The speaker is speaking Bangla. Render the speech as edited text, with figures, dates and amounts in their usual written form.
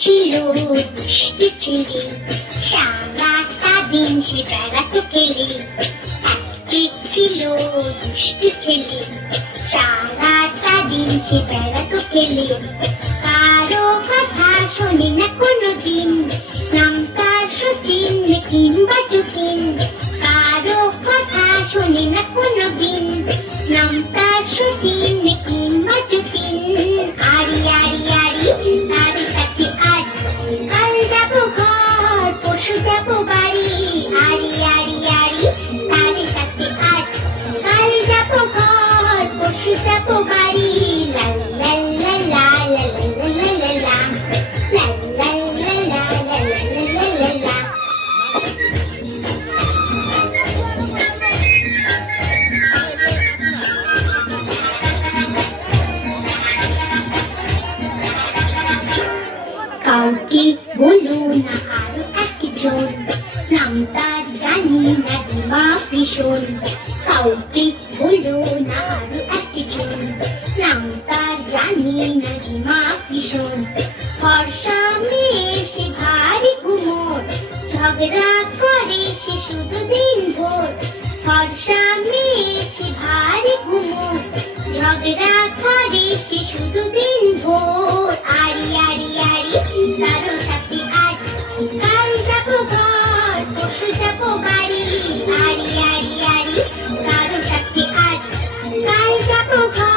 ছিল দুষ্টু ছেলে, সারাটা দিন সে বেড়াতো খেলে। এক ছিল দুষ্টু ছেলে, সারাটা দিন সে বেড়াতো খেলে। কারো কথা শোনে না কোনোদিন, নাম তার শচীন কিংবা চুকিন। কারো কথা শোনে না কোনোদিন, নাম তার শচীন কিংবা চুকিন। আরি আরি আরি তার সাথে আজ কাল যাবো ঘর, পরশু যাবো বাড়ি। আরি আরি আরি তার সাথে আজ কাল যাবো ঘর, পরশু যাবো বাড়ি। লা লা লা লা লা লা লা লা লা লা লা লা লা লা লা লা। কাউকে বলো না আরো একজন, নাম তার জানি না জিমা ভীষণ। কাউকে বলো না আরো একজন, নাম তার জানি না জিমা ভীষণ। ফর্সা মেয়ে সে ভারী গুমোট, ঝগড়া করে সে শুধু দিন ভোর। ফর্সা মেয়ে সে ভারী গুমোট, ঝগড়া করে সে শুধু দিন ভোর। আরি আরি আরি কারো সাথে আজ কাল যাবো ঘর, পরশু যাবো বাড়ি। আরি আরি আরি কারো সাথে আজ কাল যাবো ঘর।